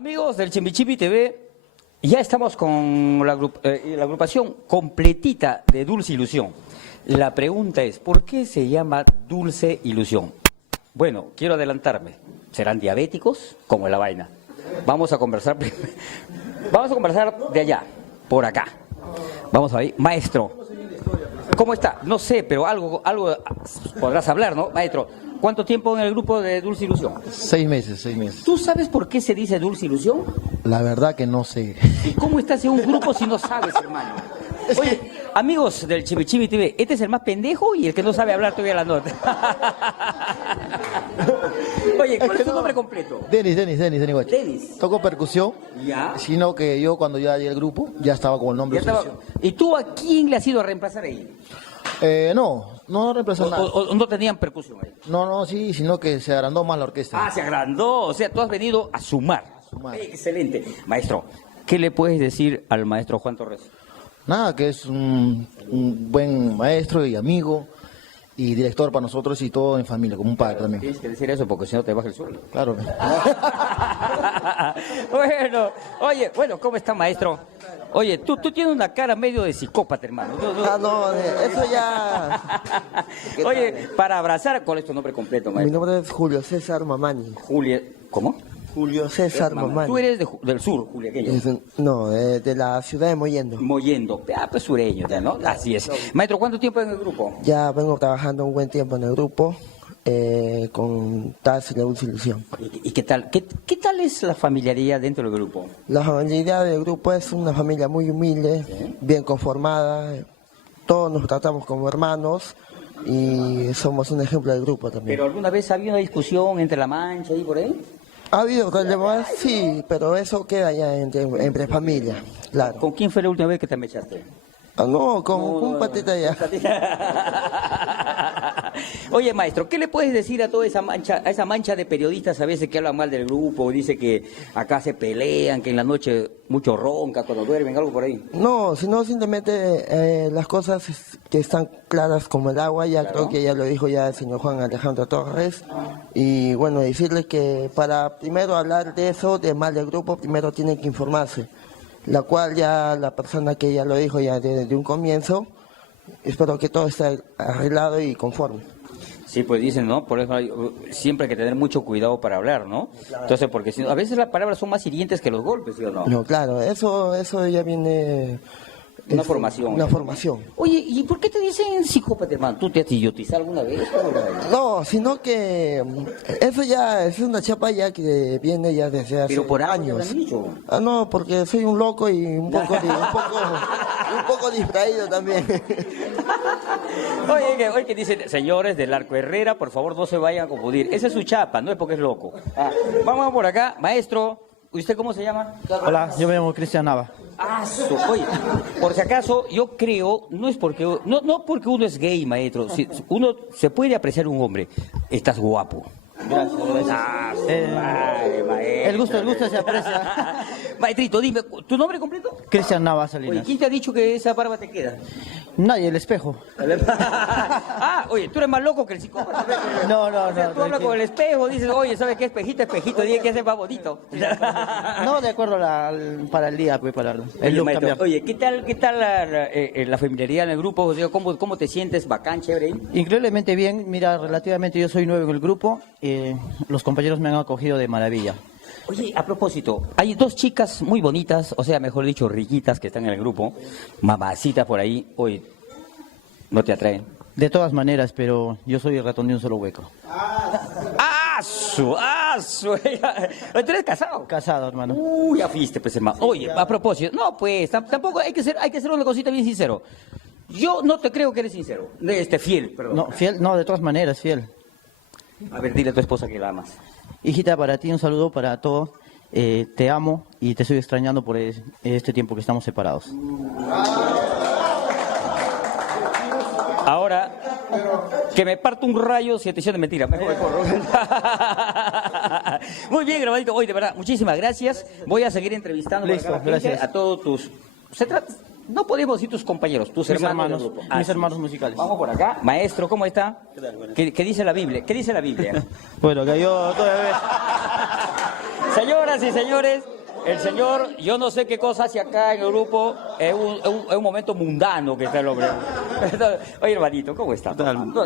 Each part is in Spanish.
Amigos del Chimichipi TV, ya estamos con la agrupación completita de Dulce Ilusión. La pregunta es, ¿por qué se llama Dulce Ilusión? Bueno, quiero adelantarme. ¿Serán diabéticos? Como la vaina. Vamos a conversar de allá, por acá. Vamos a ver, maestro. ¿Cómo está? No sé, pero algo podrás hablar, ¿no, maestro? ¿Cuánto tiempo en el grupo de Dulce Ilusión? 6 meses, 6 meses. ¿Tú sabes por qué se dice Dulce Ilusión? La verdad que no sé. ¿Y cómo estás en un grupo si no sabes, hermano? Oye, amigos del Chimichipi TV, este es el más pendejo y el que no sabe hablar todavía la nota. Oye, ¿cuál es tu nombre completo? Denis Guacho. Denis. Toco percusión, Ya. sino que yo cuando ya llegué al grupo ya estaba con el nombre Ya estaba- Solución. ¿Y tú a quién le has ido a reemplazar ahí? No reemplazó nada. ¿O no tenían percusión ahí? No, sí, sino que se agrandó más la orquesta. Ah, se agrandó. O sea, tú has venido a sumar. Sumar. Excelente. Maestro, ¿qué le puedes decir al maestro Juan Torres? Nada, que es un buen maestro y amigo y director para nosotros y todo en familia, como un padre también. Tienes que decir eso porque si no te baja el sueldo. Claro. Bueno, ¿cómo está, maestro? Oye, tú tienes una cara medio de psicópata, hermano. Eso ya... Oye, para abrazar, ¿cuál es tu nombre completo, Mi maestro? nombre es Julio César Mamani. Julia, ¿cómo? Julio César Mamani. Tú eres del sur, juliaqueño. De la ciudad de Mollendo. Mollendo, pues sureño, ya, ¿no? Así es. Maestro, ¿cuánto tiempo en el grupo? Ya vengo trabajando un buen tiempo en el grupo con Taz y la Dulce Ilusión. ¿Y qué tal? ¿Qué tal es la familiaridad dentro del grupo? La familia del grupo es una familia muy humilde, bien conformada. Todos nos tratamos como hermanos y somos un ejemplo del grupo también. ¿Pero alguna vez ha habido una discusión entre La Mancha y por ahí? ¿Ha habido problemas? Sí, pero eso queda ya entre familia, claro. ¿Con quién fue la última vez que te me echaste? No, con un patita ya. Oye, maestro, ¿qué le puedes decir a toda esa mancha de periodistas a veces que hablan mal del grupo, dice que acá se pelean, que en la noche mucho ronca cuando duermen, algo por ahí? No, sino simplemente las cosas que están claras como el agua, ya creo que ya lo dijo ya el señor Juan Alejandro Torres, y bueno, decirle que para primero hablar de eso, de mal del grupo, primero tienen que informarse, la cual ya la persona que ya lo dijo ya desde un comienzo, espero que todo esté arreglado y conforme. Sí, pues dicen, ¿no? Por eso siempre hay que tener mucho cuidado para hablar, ¿no? Claro. Entonces, porque si no, a veces las palabras son más hirientes que los golpes, ¿sí o no? No, claro, eso ya viene... Una formación. Una formación. Oye, ¿y por qué te dicen psicópata, hermano? ¿Tú te has idiotizado alguna vez? No, sino que eso ya es una chapa ya que viene ya desde hace ¿Pero por años. Dicho? No, porque soy un loco y un poco distraído también. Oye, que dicen, señores del Arco Herrera, por favor no se vayan a confundir. Esa es su chapa, no es porque es loco. Vamos por acá, maestro. ¿Usted cómo se llama? Hola, yo me llamo Cristian Nava. Oye, por si acaso, yo creo, no porque uno es gay, maestro, uno se puede apreciar un hombre, estás guapo. Gracias. El gusto se aprecia. Maestrito, dime, ¿tu nombre completo? Cristian Nava Oye, Salinas. ¿quién te ha dicho que esa barba te queda? Nadie, el espejo. Oye, tú eres más loco que el psicópata. No, O sea, tú hablas con el espejo, dices, oye, ¿sabes qué? Espejito, dile que ese más bonito. No, de acuerdo para el día, pues, para el look Maestro, cambiar. oye, ¿qué tal la familiaridad en el grupo? O sea, ¿cómo te sientes? ¿Bacán, chévere? Increíblemente bien, mira, relativamente yo soy nuevo en el grupo, los compañeros me han acogido de maravilla. Oye, a propósito, hay dos chicas muy bonitas, o sea, mejor dicho, riquitas que están en el grupo, mamacitas por ahí. Oye, ¿no te atraen? De todas maneras, pero yo soy el ratón de un solo hueco. ¡Asu! ¿Tú eres casado? Casado, hermano. Uy, ya fuiste, pues, hermano. Oye, a propósito, no, pues, tampoco hay que ser una cosita bien sincero. Yo no te creo que eres sincero, fiel, perdón. No, fiel, no, de todas maneras, fiel. A ver, dile a tu esposa que la amas. Hijita, para ti un saludo para todos. Te amo y te estoy extrañando por este tiempo que estamos separados. Ahora, que me parto un rayo si te hicieron de mentira. Mejor. Muy bien, grabadito. Oye, de verdad, muchísimas gracias. Voy a seguir entrevistando Listo, gracias. a todos tus... No podemos decir tus compañeros, tus hermanos del grupo. Mis hermanos musicales. Vamos por acá. Maestro, ¿cómo está? ¿Qué dice la Biblia? ¿Qué dice la Biblia? Bueno, que yo todavía... Señoras y señores, el señor, yo no sé qué cosa hace acá en el grupo, es un momento mundano que está el hombre. Oye, hermanito, ¿cómo está?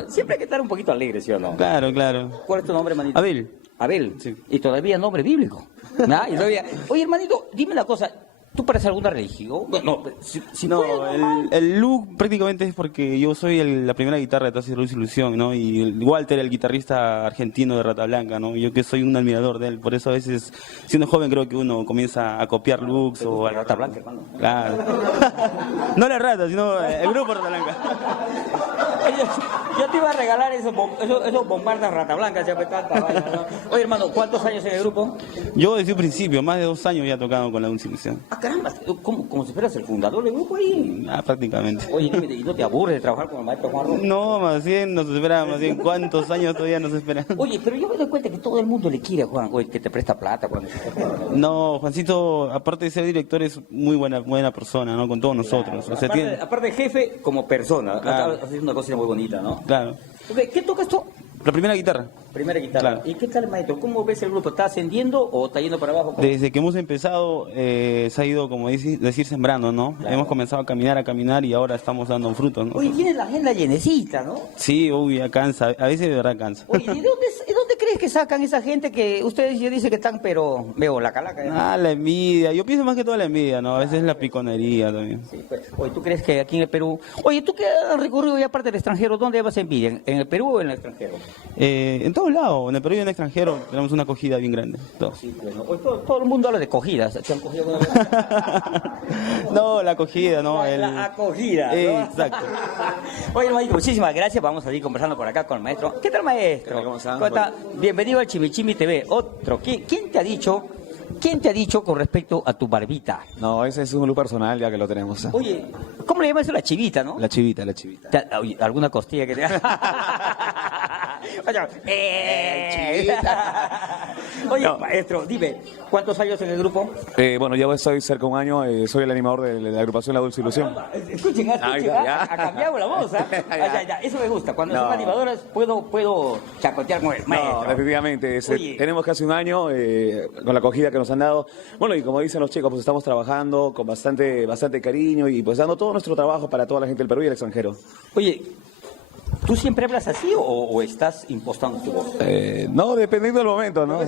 Siempre hay que estar un poquito alegre, ¿sí o no? Claro, claro. ¿Cuál es tu nombre, hermanito? Abel. Abel. Sí. Y todavía nombre bíblico. ¿Ah? Y todavía... Oye, hermanito, dime una cosa. ¿Tú pareces alguna religión? No, si No, fuera normal. el look prácticamente es porque yo soy la primera guitarra de Taz y Luz Ilusión, ¿no? Y Walter, el guitarrista argentino de Rata Blanca, ¿no? Yo que soy un admirador de él, por eso a veces, siendo joven, creo que uno comienza a copiar looks o... Rata Blanca, hermano. Claro. No la rata, sino el grupo Rata Blanca. Yo te iba a regalar esos bombardas Rata Blanca, ya me tanta vaina, ¿no? Oye, hermano, ¿cuántos años en el grupo? Yo desde un principio, más de 2 años ya tocando con la Dulce Ilusión. Ah, caramba, como si fueras el fundador del grupo ahí. Ah, prácticamente. Oye, dime, ¿y no te aburres de trabajar con el maestro Juan Ro? No, más bien nos espera, más bien cuántos años todavía nos esperan. Oye, pero yo me doy cuenta que todo el mundo le quiere a Juan, oye, que te presta plata cuando... No, Juancito, aparte de ser director, es muy buena persona, ¿no? Con todos nosotros. O sea, aparte de jefe, como persona. Claro. Haces una cosa muy bonita, ¿no? Claro. Ok, ¿qué tocas tú? La primera guitarra. Primera guitarra. Claro. ¿Y qué tal, maestro? ¿Cómo ves el grupo? ¿Está ascendiendo o está yendo para abajo? Desde que hemos empezado, se ha ido, como decir, sembrando, ¿no? Claro. Hemos comenzado a caminar y ahora estamos dando frutos, ¿no? Oye, tienes la agenda llenecita, ¿no? Sí, uy, ya cansa, a veces de verdad cansa. Oye, ¿y de dónde crees que sacan esa gente que ustedes ya dicen que están, pero veo la calaca? Ah, la envidia, yo pienso más que todo la envidia, ¿no? A veces la piconería también. Sí, pues. Oye, ¿tú crees que aquí en el Perú... Oye, ¿tú que has recorrido ya parte del extranjero, dónde vas a envidia? ¿En el Perú o en el extranjero? En todos lados, en el Perú y en el extranjero, tenemos una acogida bien grande. Todos. Sí, bueno. Oye, todo el mundo habla de cogidas. ¿Te han cogido alguna vez? No, la acogida, ¿no? La acogida, ¿no? Exacto. Oye, maestro, muchísimas gracias. Vamos a seguir conversando por acá con el maestro. ¿Qué tal, maestro? ¿Cómo están? Bienvenido al Chimichimi TV. Otro. ¿Quién te ha dicho con respecto a tu barbita? No, ese es un look personal ya que lo tenemos. Oye, ¿cómo le llamas eso? La chivita, ¿no? La chivita, la chivita. Oye, ¿alguna costilla que te... Oye, No. maestro, dime, ¿cuántos años en el grupo? Bueno, ya estoy cerca de un año, soy el animador de la agrupación La Dulce Ilusión. Escuchen, ya. ha cambiado la voz, ¿ah? Ya, eso me gusta. Cuando son No. animadoras puedo chacotear con el maestro. No, definitivamente. Oye. Tenemos casi un año con la acogida que nos han dado. Bueno, y como dicen los chicos, pues estamos trabajando con bastante cariño y pues dando todo nuestro trabajo para toda la gente del Perú y el extranjero. Oye, ¿tú siempre hablas así o estás impostando tu voz? No, dependiendo del momento, ¿no?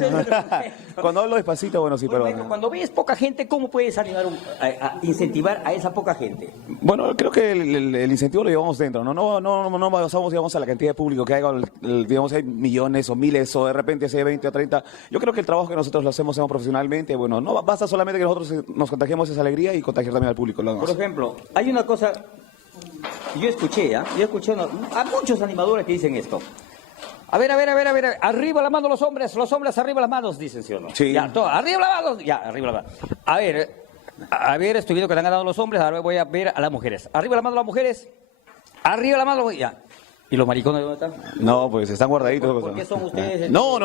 Cuando hablo despacito, bueno, sí, Oye, pero... maestro, cuando ves poca gente, ¿cómo puedes animar a incentivar a esa poca gente? Bueno, creo que el incentivo lo llevamos dentro, ¿no? No basamos, digamos, a la cantidad de público que hay, digamos, hay millones o miles o de repente si hay 20 o 30. Yo creo que el trabajo que nosotros lo hacemos profesionalmente, bueno, no basta solamente que nosotros nos contagiemos esa alegría y contagiar también al público. Lo Por demás. ejemplo, hay una cosa, yo escuché a muchos animadores que dicen esto. A ver, arriba la mano los hombres arriba las manos, dicen, ¿sí o no? Sí. Ya, todo, arriba las manos, ya, arriba las manos. A ver, estoy viendo que le han ganado los hombres, ahora voy a ver a las mujeres. Arriba la mano las mujeres, arriba la mano, ya. ¿Y los maricones dónde están? No, pues están guardaditos. ¿Por qué son ustedes? No.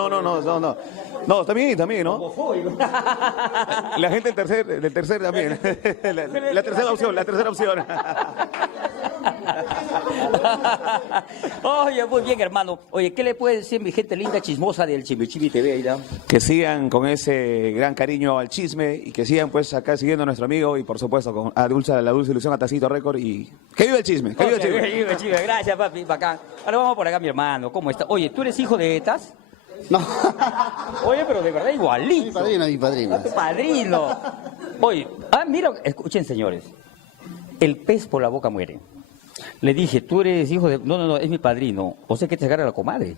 No, también, ¿no? Homofóbicos. La gente del tercer también. La tercera opción. Oye, muy bien, hermano. Oye, ¿qué le puede decir mi gente linda chismosa del Chimichimi TV ahí, no? Que sigan con ese gran cariño al chisme y que sigan pues acá siguiendo a nuestro amigo y por supuesto con la Dulce Ilusión a Tacito Récord y que viva el chisme, que viva el chisme. Viva el chisme. Gracias, papi, bacán. Ahora vamos por acá, mi hermano. ¿Cómo está? Oye, ¿tú eres hijo de Etas? No, Oye, pero de verdad igualito. mi padrino. Tu padrino. Oye, mira, escuchen, señores. El pez por la boca muere. Le dije, tú eres hijo de... No, es mi padrino. O sea que te agarra la comadre.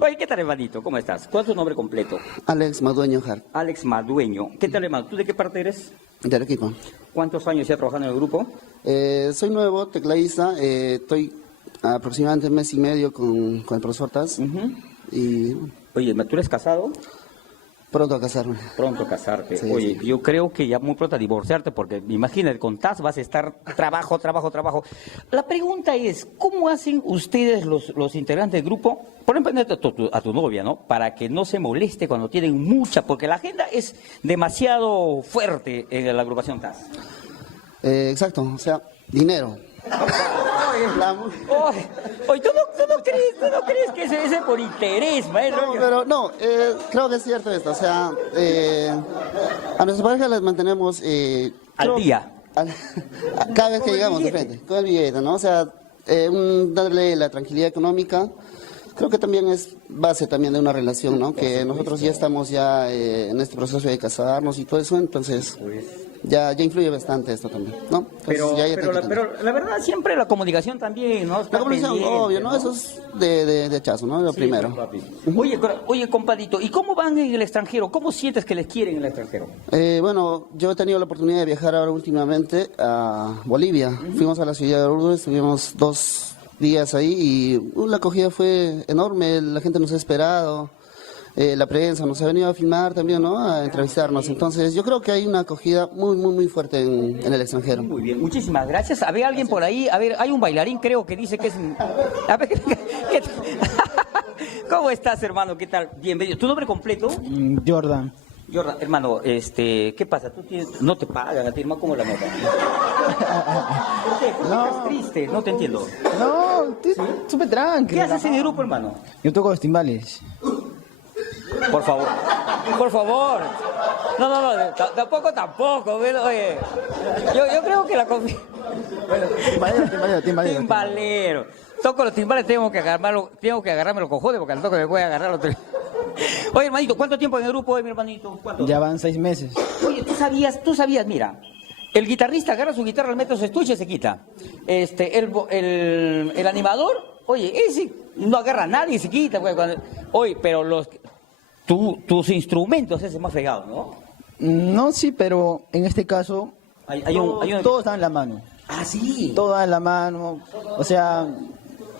Oye, ¿qué tal, hermanito? ¿Cómo estás? ¿Cuál es tu nombre completo? Alex Madueño Hart, Alex Madueño. ¿Qué tal, hermano? ¿Tú de qué parte eres? de Arequipa. ¿Cuántos años ya trabajando en el grupo? Soy nuevo, tecladista. Estoy aproximadamente un mes y medio con el profesor Taz. Y Oye, ¿tú eres casado? pronto a casarme. Pronto casarte. Sí, Oye, sí. yo creo que ya muy pronto a divorciarte, porque imagínate, con TAS vas a estar trabajo. La pregunta es, ¿cómo hacen ustedes los integrantes del grupo, por ejemplo, a tu novia, ¿no? Para que no se moleste cuando tienen mucha, porque la agenda es demasiado fuerte en la agrupación TAS. Exacto, o sea, dinero. Oye, ¿tú no crees que ese es por interés, maestro? No, pero no, creo que es cierto esto. O sea, a nuestra pareja las mantenemos Al día. cada vez que llegamos de frente, con el billete, ¿no? O sea, darle la tranquilidad económica. Creo que también es base también de una relación, ¿no? Que nosotros ya estamos en este proceso de casarnos y todo eso, entonces ya influye bastante esto también, ¿no? Entonces, Pero la verdad siempre la comunicación también, ¿no? Está la comunicación, pendiente, obvio, ¿no? Eso es de hachazo, ¿no? Lo primero. Oye, compadito, ¿y cómo van en el extranjero? ¿Cómo sientes que les quieren en el extranjero? Bueno, yo he tenido la oportunidad de viajar ahora últimamente a Bolivia. Fuimos a la ciudad de Oruro, estuvimos 2 días ahí y la acogida fue enorme, la gente nos ha esperado, la prensa nos ha venido a filmar también, ¿no? A entrevistarnos. Entonces yo creo que hay una acogida muy fuerte en el extranjero. Muy bien, muchísimas gracias. A ver, alguien por ahí, a ver, hay un bailarín creo que dice que es... A ver, ¿cómo estás, hermano? ¿Qué tal? Bienvenido. ¿Tu nombre completo? Jordan. Jordan, hermano, ¿qué pasa? No te pagan a ti, hermano, ¿cómo la nota? ¿Por qué estás triste? No te entiendo. No, estoy súper tranquilo. ¿Qué haces en el grupo, hermano? Yo toco los timbales. Por favor. Por favor. No, tampoco. Oye, yo creo que la confianza... Timbalero. Toco los timbales, tengo que agarrarme los cojones porque al toque me voy a agarrar los... Oye, hermanito, ¿cuánto tiempo en el grupo, mi hermanito? ¿Cuánto? Ya van 6 meses. Oye, tú sabías, mira, el guitarrista agarra su guitarra, le mete su estuche y se quita. El animador, oye, ese no agarra a nadie y se quita. Pues, oye, pero tus instrumentos ese es más fregado, ¿no? No, sí, pero en este caso todo está en la mano. Ah, sí. Todo está en la mano. O sea,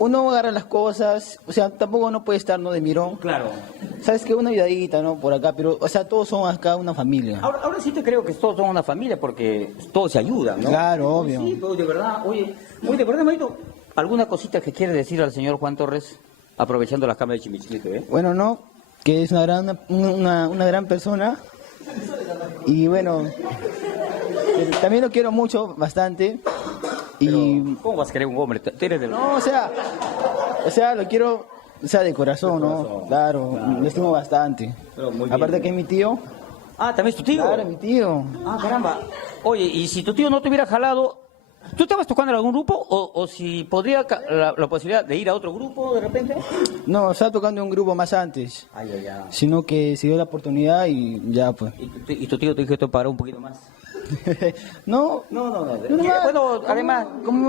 uno agarra las cosas, o sea, tampoco no puede estar, ¿no?, de mirón. Claro. Sabes que una ayudadita, ¿no?, por acá, pero, o sea, todos son acá una familia. Ahora sí te creo que todos son una familia porque todos se ayudan, ¿no? Claro, obvio. Sí, pero de verdad, oye, de verdad, hermanito, ¿alguna cosita que quiere decir al señor Juan Torres, aprovechando la cámara de Chimichilito, Bueno, no, que es una gran persona y bueno, también lo quiero mucho, bastante. Y ¿cómo vas a querer un hombre? No, o sea, lo quiero, o sea, de corazón, ¿no? Claro, lo estimo bastante. Aparte que es mi tío. Ah, ¿también es tu tío? Claro, mi tío. Ah, caramba. Oye, y si tu tío no te hubiera jalado, ¿tú estabas tocando en algún grupo? ¿O si podría la posibilidad de ir a otro grupo de repente? No, estaba tocando en un grupo más antes. Ay. Sino que se dio la oportunidad y ya, pues. ¿Y tu tío te dijo que te paró un poquito más? No. Bueno, además...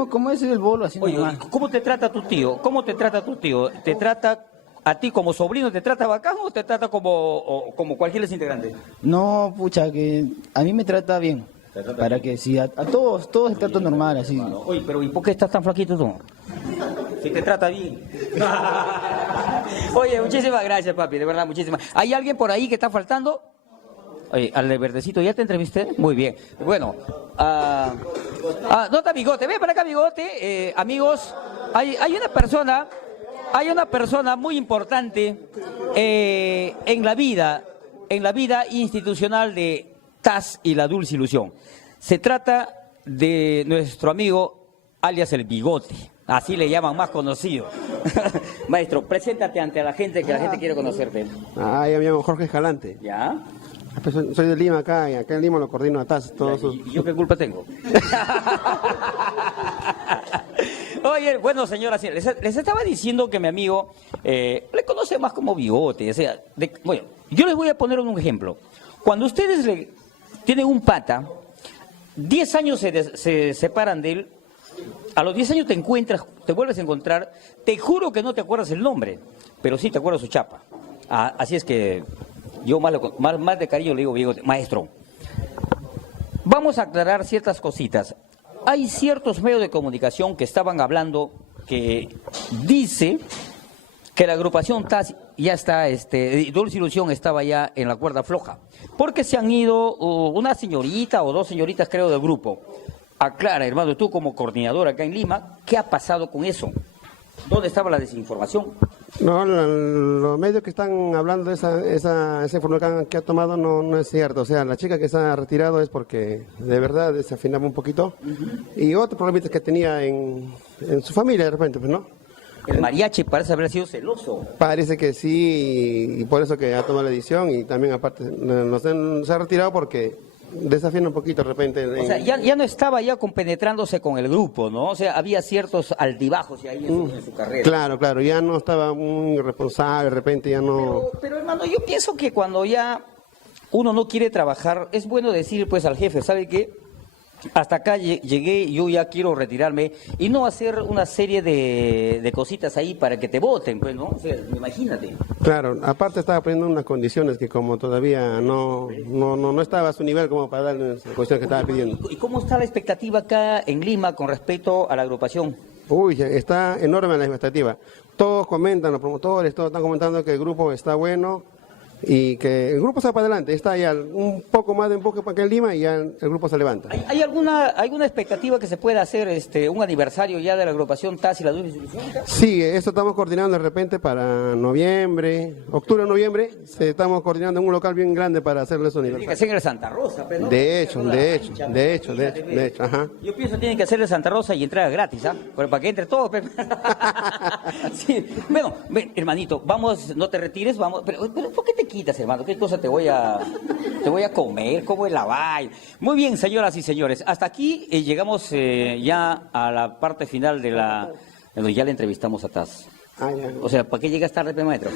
¿Cómo es el bolo? Así oye, nomás. ¿cómo te trata tu tío? ¿Te trata a ti como sobrino, te trata bacán o te trata como cualquier integrante? No, pucha, que a mí me trata bien. Para que si a todos el trato normal, así. Bueno, oye, pero ¿y por qué estás tan flaquito tú? Si te trata bien. Oye, muchísimas gracias, papi, de verdad, muchísimas. ¿Hay alguien por ahí que está faltando? Oye, al de verdecito, ¿ya te entrevisté? Muy bien. Bueno, no está Bigote. Ven para acá, Bigote. Amigos, hay una persona muy importante en la vida institucional de TAS y la Dulce Ilusión. Se trata de nuestro amigo, alias el Bigote. Así le llaman, más conocido. Maestro, preséntate ante la gente, que la gente quiere conocerte. Yo me llamo Jorge Escalante. ¿Ya? Soy de Lima acá, y acá en Lima lo coordino a TAS. ¿Y yo qué culpa tengo? Oye, bueno, señoras, les estaba diciendo que mi amigo le conoce más como Bigote. O sea, bueno, yo les voy a poner un ejemplo. Cuando ustedes tienen un pata, 10 años se separan de él, a los 10 años te vuelves a encontrar, te juro que no te acuerdas el nombre, pero sí te acuerdas su chapa. Así es que yo más de cariño le digo, Bigote, maestro, vamos a aclarar ciertas cositas. Hay ciertos medios de comunicación que estaban hablando que dice que la agrupación TAS ya está, Dulce Ilusión estaba ya en la cuerda floja, porque se han ido una señorita o 2 señoritas, creo, del grupo. Aclara, hermano, tú como coordinador acá en Lima, ¿qué ha pasado con eso? ¿Dónde estaba la desinformación? No, los medios que están hablando de esa información que ha tomado no es cierto. O sea, la chica que se ha retirado es porque de verdad desafinaba un poquito. Y otros problemitas que tenía en su familia de repente, pues no. El mariachi parece haber sido celoso. Parece que sí, y por eso que ha tomado la decisión. Y también aparte se ha retirado porque desafina un poquito de repente. O sea, ya no estaba ya compenetrándose con el grupo, ¿no? O sea, había ciertos altibajos ahí en su carrera. Claro, ya no estaba muy responsable, de repente ya no... Pero hermano, yo pienso que cuando ya uno no quiere trabajar, es bueno decir pues al jefe, ¿sabe qué? Hasta acá llegué, yo ya quiero retirarme y no hacer una serie de cositas ahí para que te voten, pues, ¿no? O sea, imagínate. Claro, aparte estaba poniendo unas condiciones que como todavía no estaba a su nivel como para darle las condiciones que estaba pidiendo. ¿Y cómo está la expectativa acá en Lima con respecto a la agrupación? Uy, está enorme la expectativa. Todos comentan, los promotores, todos están comentando que el grupo está bueno y que el grupo está para adelante. Está ya un poco más de empuje para acá en Lima y ya el grupo se levanta. ¿Hay alguna expectativa que se pueda hacer un aniversario ya de la agrupación TAS y la Dulce Ilusión? Sí, eso estamos coordinando de repente para noviembre, octubre o noviembre. Estamos coordinando en un local bien grande para hacerle eso aniversario. Tiene que ser en el Santa Rosa, pero ¿no? De hecho, ajá. Yo pienso que tienen que hacerle Santa Rosa y entrada gratis, ¿ah? Pero para que entre todos. Sí. Bueno, hermanito, vamos, no te retires, vamos. Pero ¿por qué te quitas, hermano? ¿Qué cosa te voy a comer? ¿Cómo es la vaina? Muy bien, señoras y señores. Hasta aquí llegamos ya a la parte final de la... Ya le entrevistamos a Taz. O sea, ¿para qué llegas tarde, maestro?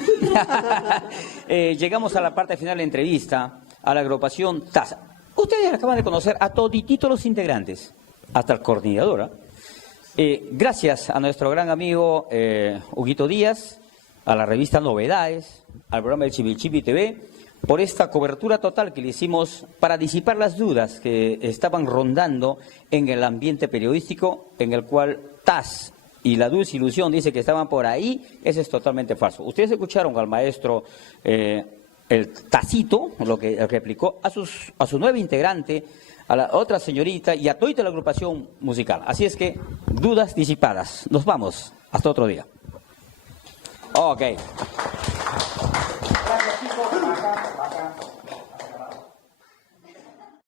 Llegamos a la parte final de la entrevista a la agrupación TAS. Ustedes acaban de conocer a todititos los integrantes, hasta el coordinador. Gracias a nuestro gran amigo Huguito Díaz, a la revista Novedades, al programa del Chibi TV, por esta cobertura total que le hicimos para disipar las dudas que estaban rondando en el ambiente periodístico, en el cual TAS y la Dulce Ilusión dice que estaban por ahí. Eso es totalmente falso. Ustedes escucharon al maestro el Tacito, lo que explicó a su nueva integrante, a la otra señorita y a toda la agrupación musical. Así es que, dudas disipadas. Nos vamos. Hasta otro día. Ok.